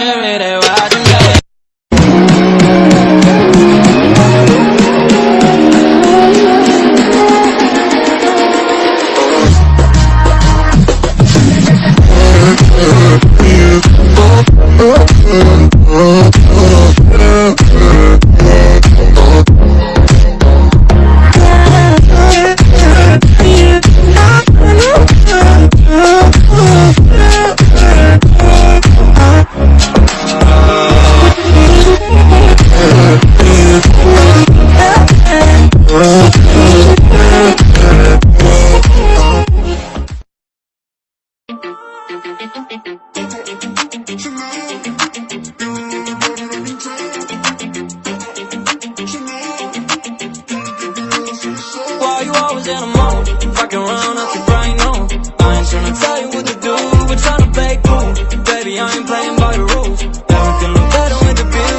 really watching me. Why you always in a mode? Fucking around at the brain, no. I ain't tryna tell you what to do, but tryna play cool. Baby, I ain't playing by the rules. Everything look better with the view.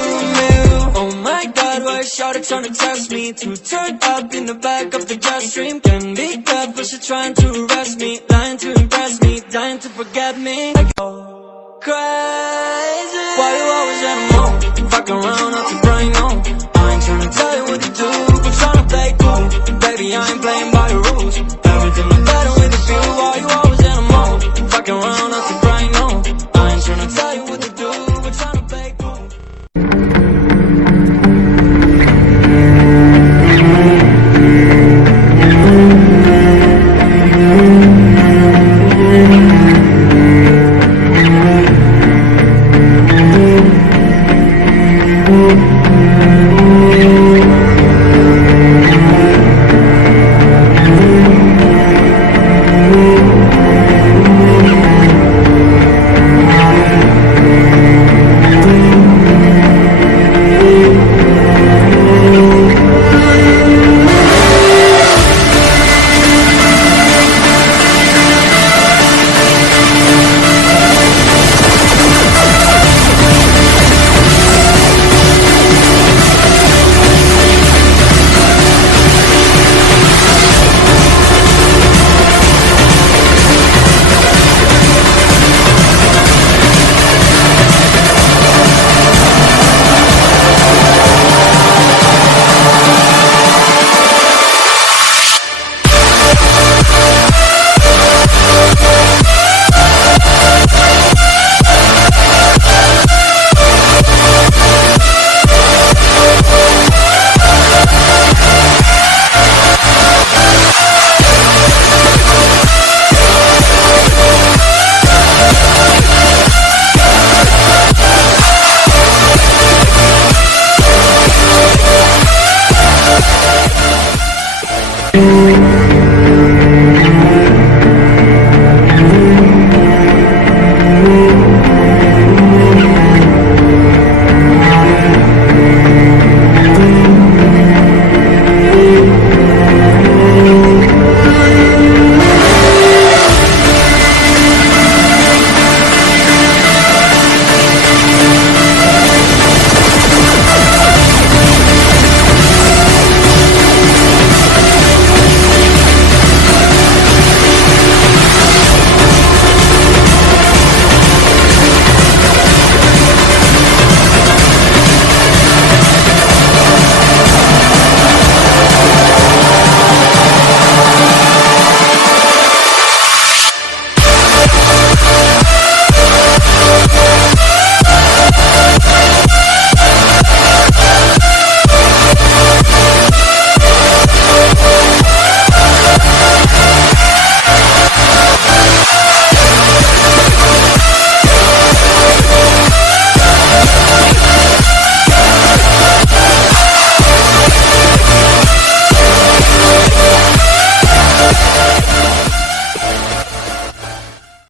Oh my God, why is Shawty tryna test me? To turn up in the back of the jet stream. Can be good, but she trying to arrest me. Lying to impress me, dying to forget me. I go crazy. Why you always in a mode? Fucking around at the